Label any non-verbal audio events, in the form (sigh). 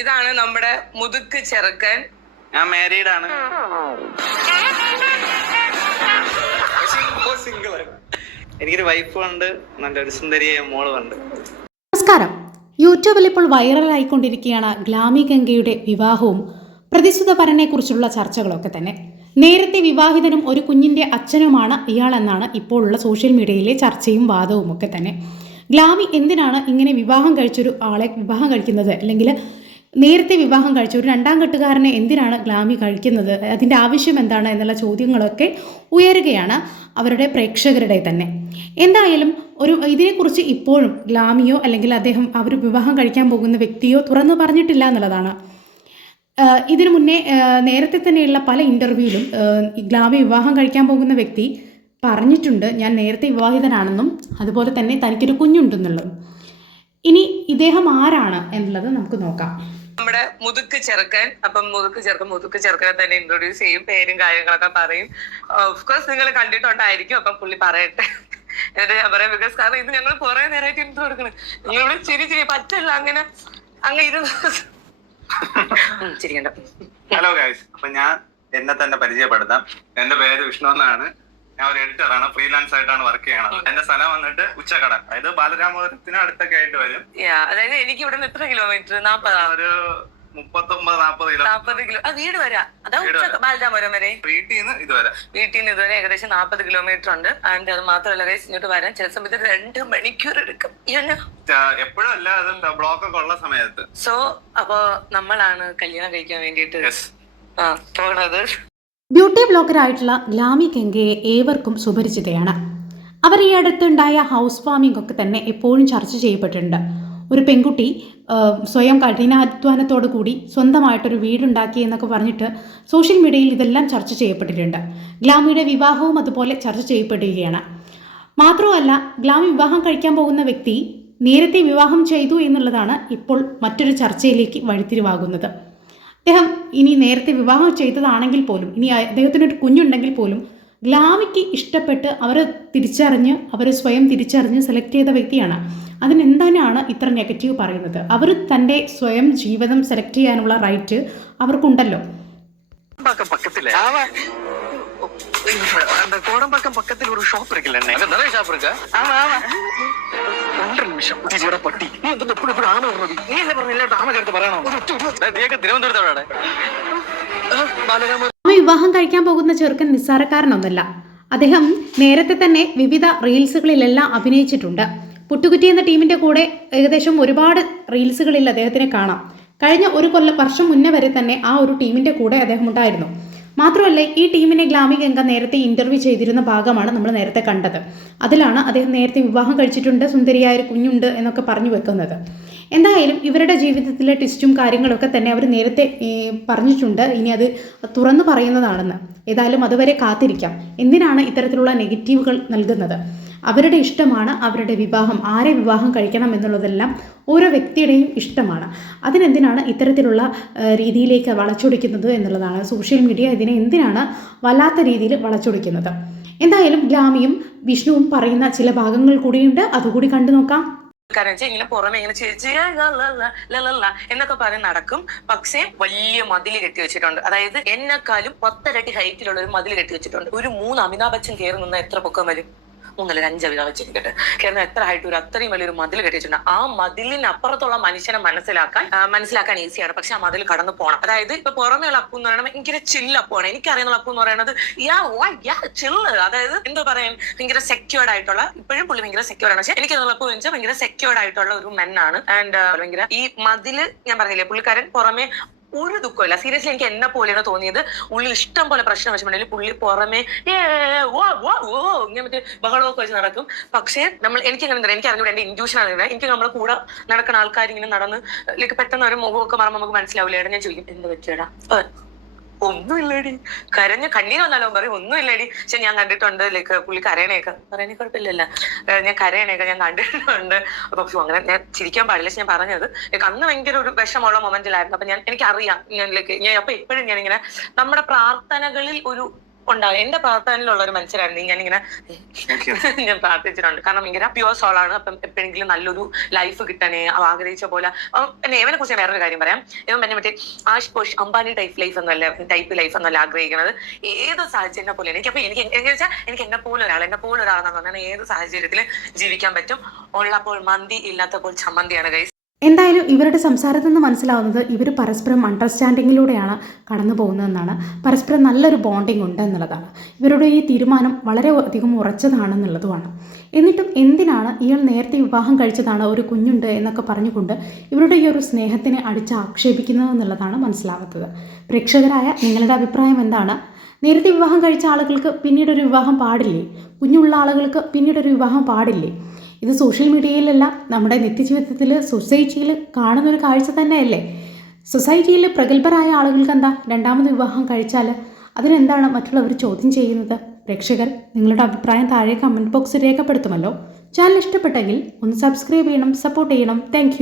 ഇതാണ് നമ്മുടെ മുതുക്ക് ചെറുക്കൻ. ഞാൻ മാരീഡ് ആണ് എനിക്കൊരു വൈഫും ഉണ്ട് നല്ലൊരു സുന്ദരിയായ മോളും ഉണ്ട് നമസ്കാരം. യൂട്യൂബിൽ ഇപ്പോൾ വൈറലായിക്കൊണ്ടിരിക്കുകയാണ് ഗ്ലാമി ഗംഗയുടെ വിവാഹവും പ്രതിസുത പരനെക്കുറിച്ചുള്ള ചർച്ചകളൊക്കെ തന്നെ. നേരത്തെ വിവാഹിതനും ഒരു കുഞ്ഞിന്റെ അച്ഛനുമാണ് ഇയാളെന്നാണ് ഇപ്പോഴുള്ള സോഷ്യൽ മീഡിയയിലെ ചർച്ചയും വാദവും ഒക്കെ തന്നെ. ഗ്ലാമി എന്തിനാണ് ഇങ്ങനെ വിവാഹം കഴിച്ചൊരു ആളെ വിവാഹം കഴിക്കുന്നത്? അല്ലെങ്കിൽ നേരത്തെ വിവാഹം കഴിച്ച ഒരു രണ്ടാം കെട്ടുകാരനെ എന്തിനാണ് ഗ്ലാമി കഴിക്കുന്നത്? അതിന്റെ ആവശ്യം എന്താണ് എന്നുള്ള ചോദ്യങ്ങളൊക്കെ ഉയരുകയാണ് അവരുടെ പ്രേക്ഷകരുടെ തന്നെ. എന്തായാലും ഒരു ഇതിനെക്കുറിച്ച് ഇപ്പോഴും ഗ്ലാമിയോ അല്ലെങ്കിൽ അദ്ദേഹം അവർ വിവാഹം കഴിക്കാൻ പോകുന്ന വ്യക്തിയോ തുറന്നു പറഞ്ഞിട്ടില്ല എന്നുള്ളതാണ്. ഇതിനു മുന്നേ നേരത്തെ തന്നെയുള്ള പല ഇന്റർവ്യൂവിലും ഗ്ലാമി വിവാഹം കഴിക്കാൻ പോകുന്ന വ്യക്തി പറഞ്ഞിട്ടുണ്ട് ഞാൻ നേരത്തെ വിവാഹിതനാണെന്നും അതുപോലെ തന്നെ തനിക്കൊരു കുഞ്ഞുണ്ടെന്നുള്ളതും. ഇനി ഇദ്ദേഹം ആരാണ് എന്നുള്ളത് നമുക്ക് നോക്കാം. നമ്മുടെ മുതുക്ക് ചെറുക്കൻ അപ്പം മുതുക്ക് ചെറുക്കൻ മുതുക്ക് ചെറുക്കനെ തന്നെ ഇൻട്രൊഡ്യൂസ് ചെയ്യും പേരും കാര്യങ്ങളൊക്കെ പറയും. ഓഫ്കോഴ്സ് നിങ്ങൾ കണ്ടിട്ടുണ്ടായിരിക്കും അപ്പം പുള്ളി പറയട്ടെ. എന്നിട്ട് ഞാൻ പറയാം ബിക്കോസ് കാരണം ഇത് ഞങ്ങൾ കുറെ നേരമായിട്ട് ഇൻട്രോ കൊടുക്കണം നിങ്ങളിവിടെ ചിരി ചിരി പറ്റില്ല അങ്ങനെ അങ്ങ് ഇരുന്ന് ചിരിക്കണ്ട. ഹലോ ഗൈസ് അപ്പൊ ഞാൻ എന്നെ തന്നെ പരിചയപ്പെടുത്താം. എന്റെ പേര് വിഷ്ണു എന്നാണ്. ഞാൻ ഒരു എഡിറ്റർ ആണ് ഫ്രീലാൻസ് ആയിട്ടാണ് വർക്ക് ചെയ്യണത് എന്റെ സ്ഥലം വന്നിട്ട് ഉച്ചക്കട അതായത് ബാലരാമപുരത്തിന് അടുത്തൊക്കെ ആയിട്ട് വരും. അതായത് എനിക്ക് ഇവിടെ നിന്ന് എത്ര കിലോമീറ്റർ നാപ്പതാ. ഒരു മുപ്പത്തൊമ്പത് നാപ്പത് കിലോ. നാപ്പത് കിലോ. ആ വീട് വരാ. അതാ വീട് ഉച്ച ബാലരാമപുരം വരെ. വീട്ടിൽ നിന്ന് ഇതുവരെ വീട്ടിൽ നിന്ന് ഇതുവരെ ഏകദേശം നാപ്പത് കിലോമീറ്റർ ഉണ്ട്. ആൻഡ് അത് മാത്രമല്ല ഇങ്ങോട്ട് വരാൻ ചില സമയത്ത് രണ്ട് മണിക്കൂർ എടുക്കും. എപ്പോഴും അല്ല അത് ബ്ലോക്ക് ഒക്കെ ഉള്ള സമയത്ത്. സോ അപ്പോ നമ്മളാണ് കല്യാണം കഴിക്കാൻ വേണ്ടിയിട്ട് ആ പോണത്. ബ്യൂട്ടി ബ്ലോഗറായിട്ടുള്ള ഗ്ലാമി കെങ്കയെ ഏവർക്കും സുപരിചിതയാണ്. അവർ ഈ അടുത്തുണ്ടായ ഹൗസ് വാമിംഗ് ഒക്കെ തന്നെ എപ്പോഴും ചർച്ച ചെയ്യപ്പെട്ടിട്ടുണ്ട്. ഒരു പെൺകുട്ടി സ്വയം കഠിനാധ്വാനത്തോടു കൂടി സ്വന്തമായിട്ടൊരു വീടുണ്ടാക്കി എന്നൊക്കെ പറഞ്ഞിട്ട് സോഷ്യൽ മീഡിയയിൽ ഇതെല്ലാം ചർച്ച ചെയ്യപ്പെട്ടിട്ടുണ്ട്. ഗ്ലാമിയുടെ വിവാഹവും അതുപോലെ ചർച്ച ചെയ്യപ്പെടുകയാണ്. മാത്രമല്ല ഗ്ലാമി വിവാഹം കഴിക്കാൻ പോകുന്ന വ്യക്തി നേരത്തെ വിവാഹം ചെയ്തു എന്നുള്ളതാണ് ഇപ്പോൾ മറ്റൊരു ചർച്ചയിലേക്ക് വഴിത്തിരിവാകുന്നത്. അദ്ദേഹം ഇനി നേരത്തെ വിവാഹം ചെയ്തതാണെങ്കിൽ പോലും ഇനി അദ്ദേഹത്തിനൊരു കുഞ്ഞുണ്ടെങ്കിൽ പോലും ഗ്ലാമിക്ക് ഇഷ്ടപ്പെട്ട് അവരെ തിരിച്ചറിഞ്ഞ് അവരെ സ്വയം തിരിച്ചറിഞ്ഞ് സെലക്ട് ചെയ്ത വ്യക്തിയാണ് അതിനെന്തിനാണ് ഇത്ര നെഗറ്റീവ് പറയുന്നത് അവർ തൻ്റെ സ്വയം ജീവിതം സെലക്ട് ചെയ്യാനുള്ള റൈറ്റ് അവർക്കുണ്ടല്ലോ கோடம்பாக்கம் பக்கத்துல அந்த கோடம்பாக்கம் பக்கத்துல ஒரு ஷாப் இருக்குல்ல அங்க நிறைய ஷாப் இருக்கு ஆமா ஆமா രണ്ടര നിമിഷം. ചേട്ടാ പട്ടി. നീ എന്തെന്ന് എപ്പോഴും എപ്പോഴും ആമ പറഞ്ഞത് നീ അല്ലേ പറഞ്ഞ എല്ലാവരും ആമ കാര്യത്തിൽ പറയണോ? നീയൊക്കെ തിരുവനന്തപുരത്താണ് ബാലരാമ വിവാഹം കഴിക്കാൻ പോകുന്ന ചെറുക്കൻ നിസ്സാരക്കാരനൊന്നല്ല. അദ്ദേഹം നേരത്തെ തന്നെ വിവിധ റീൽസുകളിലെല്ലാം അഭിനയിച്ചിട്ടുണ്ട്. പുട്ടുകുറ്റി എന്ന ടീമിന്റെ കൂടെ ഏകദേശം ഒരുപാട് റീൽസുകളിൽ അദ്ദേഹത്തിനെ കാണാം. കഴിഞ്ഞ ഒരു കൊല്ലം വർഷം മുന്നേ വരെ തന്നെ ആ ഒരു ടീമിന്റെ കൂടെ അദ്ദേഹം ഉണ്ടായിരുന്നു. മാത്രമല്ല ഈ ടീമിനെ ഗ്ലാമി ഗംഗ നേരത്തെ ഇന്റർവ്യൂ ചെയ്തിരുന്ന ഭാഗമാണ് നമ്മൾ നേരത്തെ കണ്ടത്. അതിലാണ് അദ്ദേഹം നേരത്തെ വിവാഹം കഴിച്ചിട്ടുണ്ട് സുന്ദരിയായ ഒരു കുഞ്ഞുണ്ട് എന്നൊക്കെ പറഞ്ഞു വെക്കുന്നത്. എന്തായാലും ഇവരുടെ ജീവിതത്തിലെ ടിസ്റ്റും കാര്യങ്ങളൊക്കെ തന്നെ അവർ നേരത്തെ പറഞ്ഞിട്ടുണ്ട്. ഇനി അത് തുറന്നു പറയുന്നതാണെന്ന്. ഏതായാലും അതുവരെ കാത്തിരിക്കാം. എന്തിനാണ് ഇത്തരത്തിലുള്ള നെഗറ്റീവുകൾ നൽകുന്നത്? അവരുടെ ഇഷ്ടമാണ് അവരുടെ വിവാഹം ആരെ വിവാഹം കഴിക്കണം എന്നുള്ളതെല്ലാം ഓരോ വ്യക്തിയുടെയും ഇഷ്ടമാണ്. അതിനെന്തിനാണ് ഇത്തരത്തിലുള്ള രീതിയിലേക്ക് വളച്ചൊടിക്കുന്നത് എന്നുള്ളതാണ്. സോഷ്യൽ മീഡിയ ഇതിനെ എന്തിനാണ് വല്ലാത്ത രീതിയിൽ വളച്ചൊടിക്കുന്നത്? എന്തായാലും ഗ്ലാമിയും വിഷ്ണുവും പറയുന്ന ചില ഭാഗങ്ങൾ കൂടിയുണ്ട്. അതുകൂടി കണ്ടു നോക്കാം. ഇങ്ങനെ പുറമെ ഇങ്ങനെ ചേച്ചി എന്നൊക്കെ പറഞ്ഞ് നടക്കും. പക്ഷേ വലിയ മതിൽ കെട്ടി വെച്ചിട്ടുണ്ട്. അതായത് എന്നെക്കാളും പത്തരട്ടി ഹൈറ്റിലുള്ള ഒരു മതിൽ കെട്ടി വെച്ചിട്ടുണ്ട്. ഒരു മൂന്ന് അമിതാഭ് ബച്ചൻ കയറി നിന്ന എത്ര പൊക്കം വരും? മൂന്നല്ല ഒരു അഞ്ച് അമിതാഭ് വെച്ചിരിക്കട്ടെ കേരളം എത്ര ആയിട്ട് ഒരു അത്രയും വലിയൊരു മതിൽ കെട്ടിയിട്ടുണ്ട് ആ മതിലിനപ്പുറത്തുള്ള മനുഷ്യനെ മനസ്സിലാക്കാൻ മനസ്സിലാക്കാൻ ഈസിയാണ് പക്ഷെ ആ മതിൽ കടന്നു പോകണം അതായത് ഇപ്പൊ പുറമെയുള്ള അപ്പു എന്ന് പറയുന്നത് ഭയങ്കര ചില്ല് അപ്പുവാണ്. എനിക്കറിയുന്ന അപ്പു എന്ന് പറയുന്നത് യാ വാ യാ ചില്ല് അതായത് എന്താ പറയാൻ ഭയങ്കര സെക്യൂർഡ് ആയിട്ടുള്ള ഇപ്പോഴും പുള്ളി ഭയങ്കര സെക്യൂർഡ് ആണ്. പക്ഷെ എനിക്ക് അപ്പു വെച്ചാൽ ഭയങ്കര സെക്യൂർഡ് ആയിട്ടുള്ള ഒരു മെന്നാണ് ആൻഡ് ഭയങ്കര ഈ മതിൽ ഞാൻ പറഞ്ഞില്ലേ പുള്ളിക്കാരൻ പുറമെ ഒരു ദുഃഖമില്ല സീരിയസ്ലി എനിക്ക് എന്നെ പോലെയാണ് തോന്നിയത്. ഉള്ളിൽ ഇഷ്ടം പോലെ പ്രശ്നം വെച്ചിട്ടുണ്ടെങ്കിൽ പുള്ളി പുറമേ ഓ ഓ ഓ ഇങ്ങനെ മറ്റേ ബഹളമൊക്കെ വെച്ച് നടക്കും. പക്ഷേ നമ്മൾ എനിക്ക് എങ്ങനെ എന്താ എനിക്ക് അറിഞ്ഞൂടെ എന്റെ ഇൻഡ്യൂഷൻ അറിയില്ല എനിക്ക് നമ്മുടെ കൂടെ നടക്കുന്ന ആൾക്കാർ ഇങ്ങനെ നടന്ന് ലൈക്ക് പെട്ടെന്ന് ഒരു മുഖമൊക്കെ മാറുമ്പോൾ നമുക്ക് മനസ്സിലാവില്ല? ഞാൻ ചോദിക്കും എന്ത് പറ്റിയടാ? "ആ, ഒന്നുമില്ലടി. കരഞ്ഞ് കണ്ണീര് വന്നാലോ പറയും ഒന്നുമില്ലടി. പക്ഷെ ഞാൻ കണ്ടിട്ടുണ്ട്. ലൈക്ക് പുള്ളി കരയണേക്ക കരയണേ കുഴപ്പമില്ലല്ലോ. ഞാൻ കരയണേക്ക ഞാൻ കണ്ടിട്ടുണ്ട്. അപ്പൊ അങ്ങനെ ഞാൻ ചിരിക്കാൻ പാടില്ല. ഞാൻ പറഞ്ഞത് അന്ന് ഭയങ്കര ഒരു വിഷമമുള്ള മൊമെന്റിലായിരുന്നു. അപ്പൊ ഞാൻ എനിക്കറിയാം. ഞാൻ ലൈക്ക് ഞാൻ അപ്പൊ എപ്പോഴും ഞാൻ ഇങ്ങനെ നമ്മുടെ പ്രാർത്ഥനകളിൽ ഒരു ഉണ്ടാവും എന്റെ പ്രാർത്ഥനയിലുള്ള ഒരു മനുഷ്യരായിരുന്നു ഞാൻ ഇങ്ങനെ (laughs) ഞാൻ പ്രാർത്ഥിച്ചിട്ടുണ്ട്. കാരണം ഭയങ്കര പ്യുവർ സോൾ ആണ്. അപ്പം എപ്പോഴെങ്കിലും നല്ലൊരു ലൈഫ് കിട്ടണേ അവ ആഗ്രഹിച്ച പോലെ. എന്നെ പിന്നെ ഇവനെ കുറിച്ച് വേറൊരു കാര്യം പറയാം. ഇവൻ പിന്നെ മറ്റേ ash posh Ambani type life എന്നല്ല ടൈപ്പ് ലൈഫ് എന്നല്ല ആഗ്രഹിക്കുന്നത്. ഏത് സാഹചര്യം പോലെ എനിക്ക് അപ്പൊ എനിക്ക് എങ്ങനെ വെച്ചാൽ എനിക്ക് എന്നെ പോലെ ഒരാൾ എന്നെ പോലെ ഒരാളെന്ന് പറഞ്ഞാൽ ഏത് സാഹചര്യത്തിൽ ജീവിക്കാൻ പറ്റും? ഉള്ളപ്പോൾ മന്തി ഇല്ലാത്തപ്പോൾ ചമ്മന്തിയാണ് ഗൈസ് എന്തായാലും ഇവരുടെ സംസാരത്തിൽ നിന്ന് മനസ്സിലാവുന്നത് ഇവർ പരസ്പരം അണ്ടർസ്റ്റാൻഡിങ്ങിലൂടെയാണ് കടന്നു പോകുന്നതെന്നാണ്. പരസ്പരം നല്ലൊരു ബോണ്ടിങ് ഉണ്ട് എന്നുള്ളതാണ്. ഇവരുടെ ഈ തീരുമാനം വളരെ അധികം ഉറച്ചതാണെന്നുള്ളതുമാണ്. എന്നിട്ടും എന്തിനാണ് ഇയാൾ നേരത്തെ വിവാഹം കഴിച്ചതാണ് ഒരു കുഞ്ഞുണ്ട് എന്നൊക്കെ പറഞ്ഞുകൊണ്ട് ഇവരുടെ ഈ ഒരു സ്നേഹത്തിനെ അടിച്ച് ആക്ഷേപിക്കുന്നത് എന്നുള്ളതാണ് മനസ്സിലാവാത്തത്. പ്രേക്ഷകരായ നിങ്ങളുടെ അഭിപ്രായം എന്താണ്? നേരത്തെ വിവാഹം കഴിച്ച ആളുകൾക്ക് പിന്നീടൊരു വിവാഹം പാടില്ലേ? കുഞ്ഞുള്ള ആളുകൾക്ക് പിന്നീടൊരു വിവാഹം പാടില്ലേ? ഇത് സോഷ്യൽ മീഡിയയിലല്ല നമ്മുടെ നിത്യജീവിതത്തിൽ സൊസൈറ്റിയിൽ കാണുന്ന ഒരു കാഴ്ച തന്നെയല്ലേ? സൊസൈറ്റിയിൽ പ്രഗത്ഭരായ ആളുകൾക്ക് എന്താ രണ്ടാമത് വിവാഹം കഴിച്ചാൽ അതിനെന്താണ് മറ്റുള്ളവർ ചോദ്യം ചെയ്യുന്നത്? പ്രേക്ഷകർ നിങ്ങളുടെ അഭിപ്രായം താഴെ കമന്റ് ബോക്സിൽ രേഖപ്പെടുത്തുമല്ലോ. ചാനൽ ഇഷ്ടപ്പെട്ടെങ്കിൽ ഒന്ന് സബ്സ്ക്രൈബ് ചെയ്യണം സപ്പോർട്ട് ചെയ്യണം. താങ്ക്